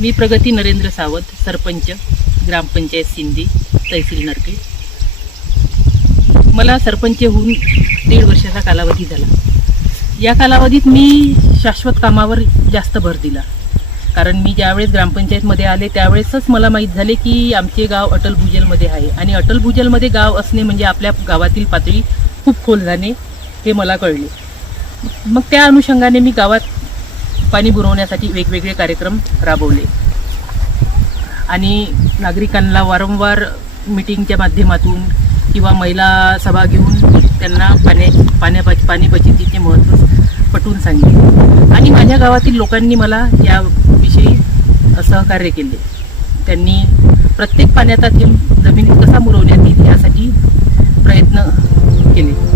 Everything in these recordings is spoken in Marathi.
मी प्रगती नरेंद्र सावंत, सरपंच, ग्रामपंचायत सिंधी, तहसील नरके. मला सरपंच होऊन 1.5 वर्षाचा कालावधी झाला. या कालावधीत मी शाश्वत कामावर जास्त भर दिला. कारण मी ज्यावेळेस ग्रामपंचायतमध्ये आले त्यावेळेसच मला माहीत झाले की आमचे गाव अटल भूजलमध्ये आहे आणि अटल भूजलमध्ये गाव असणे म्हणजे आपल्या गावातील पातळी खूप खोल जाणे हे मला कळले. मग त्या अनुषंगाने मी गावात पाणी पुरवण्यासाठी वेगवेगळे कार्यक्रम राबवले आणि नागरिकांना वारंवार मीटिंगच्या माध्यमातून किंवा महिला सभा घेऊन त्यांना पाणी बचतीचे महत्त्व पटवून सांगितले आणि माझ्या गावातील लोकांनी मला याविषयी सहकार्य केले. त्यांनी प्रत्येक पाण्याचा थेंब जमिनीत कसा मुरवण्यात येईल यासाठी प्रयत्न केले.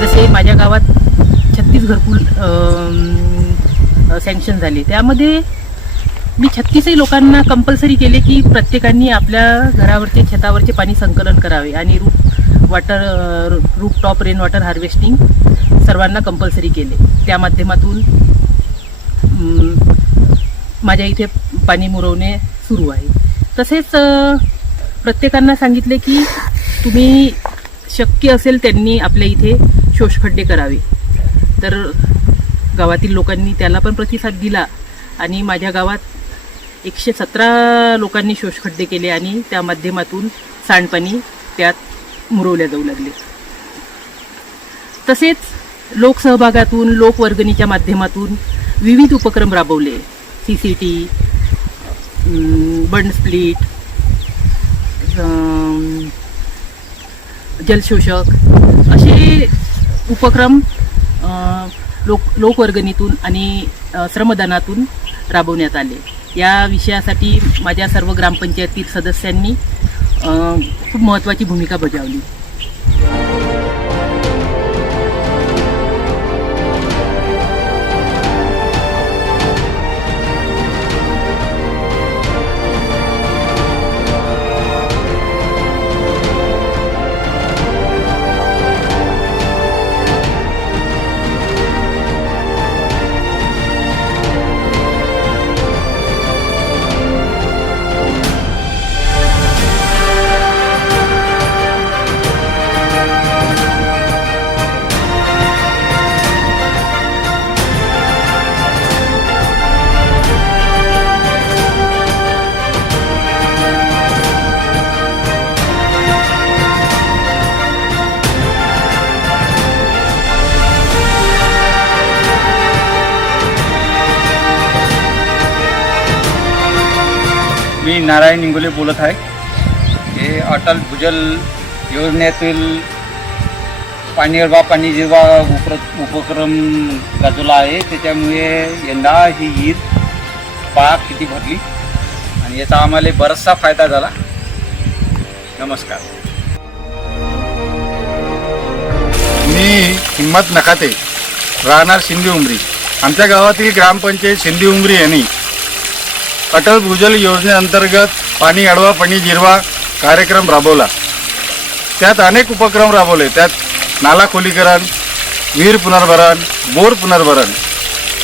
जसे माझ्या गावात 36 घरकुल सँक्शन झाले. त्यामध्ये मी 36ही लोकांना कंपल्सरी केले की प्रत्येकाने आपल्या घरावरचे छतावरचे पाणी संकलन करावे आणि रूफटॉप रेन वॉटर हार्वेस्टिंग सर्वांना कंपल्सरी केले. त्या माध्यमातून माझ्या इथे पाणी मुरवणे सुरू आहे. तसेच प्रत्येकांना सांगितले की तुम्ही शक्य असेल त्यांनी आपल्या इथे शोषखड्डे करावे. तर गावातील लोकांनी त्याला पण प्रतिसाद दिला आणि माझ्या गावात 117 लोकांनी शोषखड्डे केले आणि त्या माध्यमातून सांडपाणी त्यात मुरवल्या जाऊ लागले. तसेच लोकसहभागातून लोकवर्गणीच्या माध्यमातून विविध उपक्रम राबवले. CCT, बंड स्प्लिट, जलशोषक असे उपक्रम लोकवर्गणीतून आणि श्रमदानातून राबवण्यात आले. या विषयासाठी माझ्या सर्व ग्रामपंचायतीतील सदस्यांनी खूप महत्त्वाची भूमिका बजावली. मी नारायण इंगोले बोलत आहे. हे अटल भूजल योजनेतील पाणीवर पाणी जेव्हा उपक्रम गाजवला आहे त्याच्यामुळे यंदा ही ईद किती भरली आणि याचा आम्हाला बराचसा फायदा झाला. नमस्कार. मी हिम्मत नखाते, राहणार सिंधी उमरी. आमच्या गावातील ग्रामपंचायत सिंधी उमरी यांनी अटल भूजल योजनेअंतर्गत पाणी अडवा पाणी जिरवा कार्यक्रम राबवला. त्यात अनेक उपक्रम राबवले. त्यात नाला खोलीकरण, विहीर पुनर्भरण, बोर पुनर्भरण.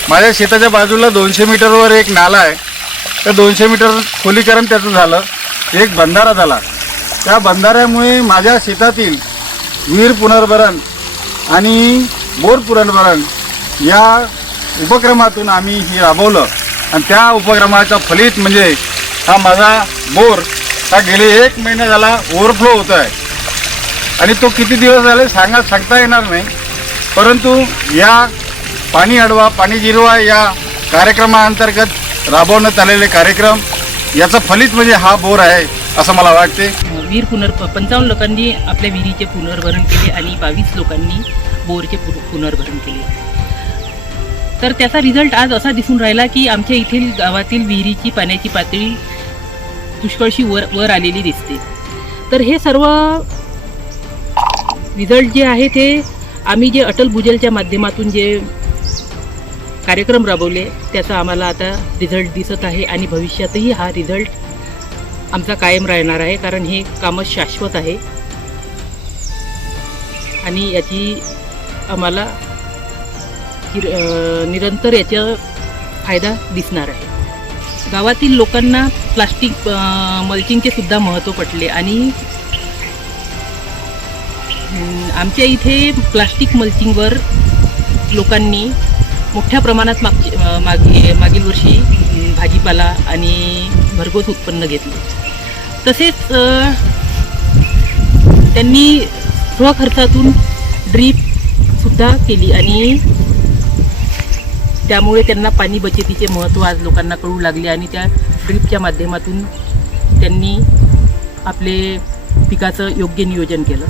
माझ्या शेताच्या बाजूला 200 मीटरवर एक नाला आहे. त्या 200 मीटर खोलीकरण त्याचं झालं. एक बंधारा झाला. त्या बंधाऱ्यामुळे माझ्या शेतातील विहीर पुनर्भरण आणि बोर पुनर्भरण या उपक्रमातून आम्ही हे राबवलं. आणि त्या उपक्रमाचा फलित म्हणजे हा माझा बोर हा गेले 1 महिना झाला ओव्हरफ्लो होतो आहे. आणि तो किती दिवस झाले सांगता येणार नाही. परंतु या पाणी अडवा पाणी जिरवा या कार्यक्रमाअंतर्गत राबवण्यात आलेले कार्यक्रम याचं फलित म्हणजे हा बोर आहे असं मला वाटते. विहीर 55 लोकांनी आपल्या विहिरीचे पुनर्भरण केले आणि 22 लोकांनी बोरचे पुनर्भरण केले. तर त्याचा रिझल्ट आज असा दिसून राहिला की आमच्या येथील गावातील विहिरीची पाण्याची पातळी पुष्कळशी वर आलेली दिसते. तर हे सर्व रिझल्ट जे आहे ते आम्ही जे अटल भूजलच्या माध्यमातून जे कार्यक्रम राबवले त्याचा आम्हाला आता रिझल्ट दिसत आहे आणि भविष्यातही हा रिझल्ट आमचा कायम राहणार आहे. कारण हे कामं शाश्वत आहे आणि याची आम्हाला निरंतर याचा फायदा दिसणार आहे. गावातील लोकांना प्लास्टिक मल्चिंगचे सुद्धा महत्त्व पटले आणि आमच्या इथे प्लास्टिक मल्चिंगवर लोकांनी मोठ्या प्रमाणात मागील वर्षी भाजीपाला आणि भरघोस उत्पन्न घेतले. तसेच त्यांनी स्वखर्चातून ड्रीपसुद्धा केली आणि त्यामुळे त्यांना पाणी बचतीचे महत्त्व आज लोकांना कळू लागले आणि त्या ड्रीपच्या माध्यमातून त्यांनी आपले पिकाचं योग्य नियोजन केलं.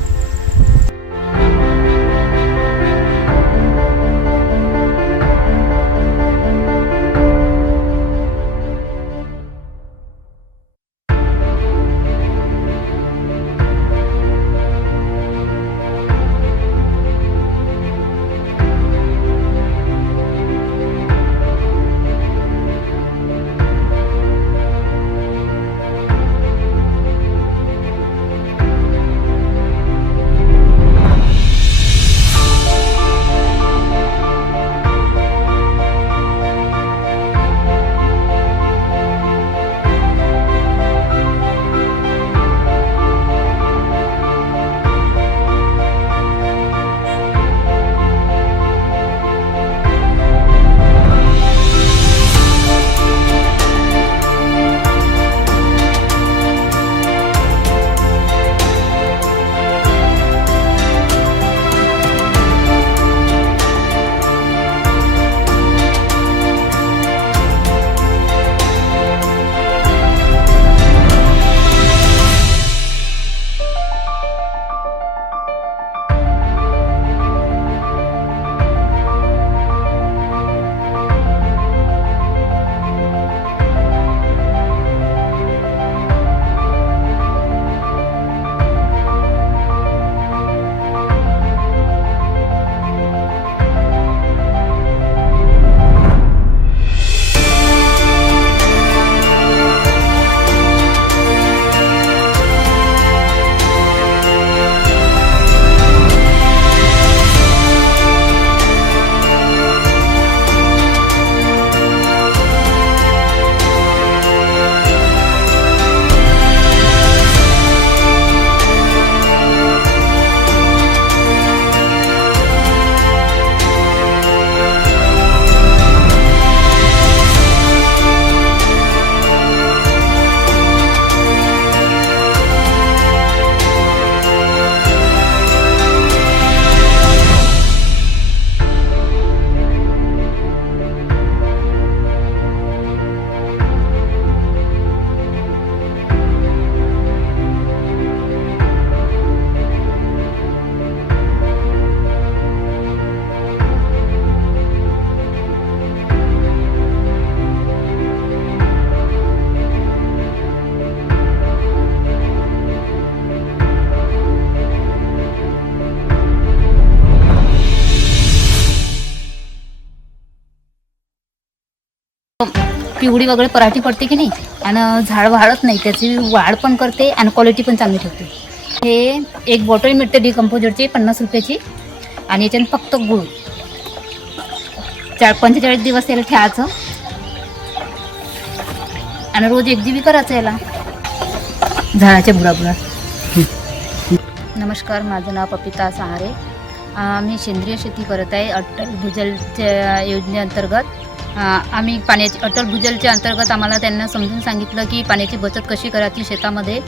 पिवळी वगैरे पराठी पडते की नाही आणि झाड वाढत नाही, त्याची वाढ पण करते आणि क्वालिटी पण चांगली ठेवते. हे एक बॉटल मिळते डिकम्पोजरची 50 रुपयाची आणि याच्यात फक्त गुळ 45 दिवस त्याला ठेवायचं आणि रोज 1 GB करायचं याला झाडाच्या बुडाबुडा. नमस्कार, माझं नाव पपिता सहारे. आम्ही सेंद्रिय शेती करत आहे अटल भूजलच्या योजनेअंतर्गत. आम्ही पाण्याची अटल भूजलच्या अंतर्गत आम्हाला त्यांना समजून सांगितलं की पाण्याची बचत कशी करायची शेतामध्ये.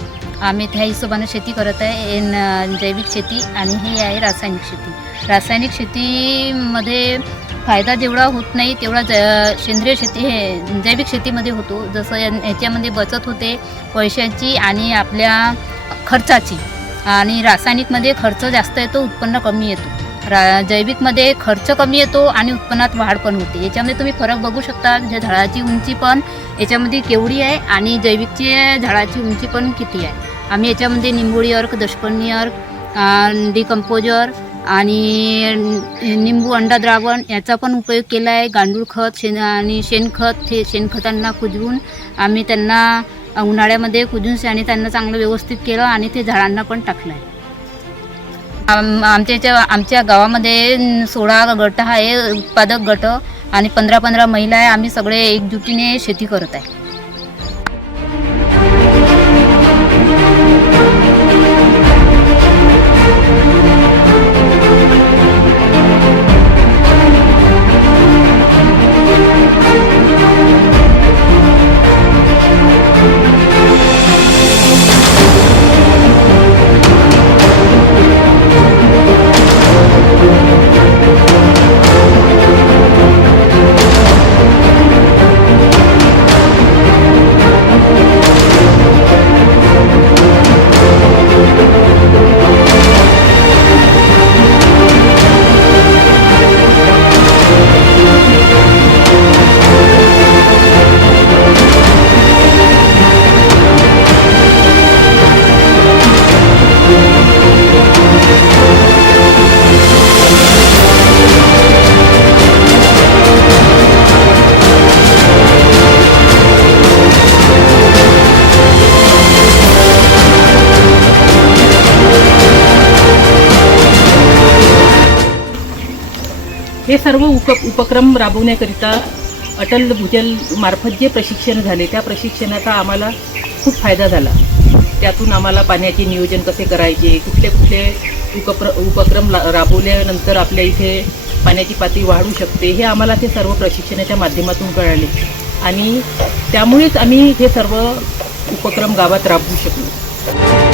आम्ही त्या हिशोबाने शेती करत आहे, जैविक शेती आणि ही आहे रासायनिक शेती. रासायनिक शेतीमध्ये फायदा जेवढा होत नाही तेवढा सेंद्रिय शेती हे जैविक शेतीमध्ये होतो. जसं याच्यामध्ये बचत होते पैशाची आणि आपल्या खर्चाची. आणि रासायनिकमध्ये खर्च जास्त येतो, उत्पन्न कमी येतो. जैविकमध्ये खर्च कमी येतो आणि उत्पन्नात वाढ पण होते. याच्यामध्ये तुम्ही फरक बघू शकता, जे झाडाची उंची पण याच्यामध्ये केवढी आहे आणि जैविकची झाडाची उंची पण किती आहे. आम्ही याच्यामध्ये निंबोळी अर्क, दशपर्णी अर्क, डिकम्पोजर आणि निंबू अंडा द्रावण याचा पण उपयोग केला आहे. गांडूळ खत आणि शेणखत, हे शेणखतांना कुजवून आम्ही त्यांना उन्हाळ्यामध्ये कुजून आणि त्यांना चांगलं व्यवस्थित केलं आणि ते झाडांना पण टाकलं आहे. आमच्या गावामध्ये 16 गट आहे, उत्पादक गट आणि 15 महिला आहे. आम्ही सगळे एकजुटीने शेती करत आहे. हे सर्व उपक्रम राबवण्याकरिता अटल भूजल मार्फत जे प्रशिक्षण झाले त्या प्रशिक्षणाचा आम्हाला खूप फायदा झाला. त्यातून आम्हाला पाण्याचे नियोजन कसे करायचे, कुठले उपक्रम राबवल्यानंतर आपल्या इथे पाण्याची पातळी वाढू शकते, हे आम्हाला ते सर्व प्रशिक्षणाच्या माध्यमातून कळाले आणि त्यामुळेच आम्ही हे सर्व उपक्रम गावात राबवू शकलो.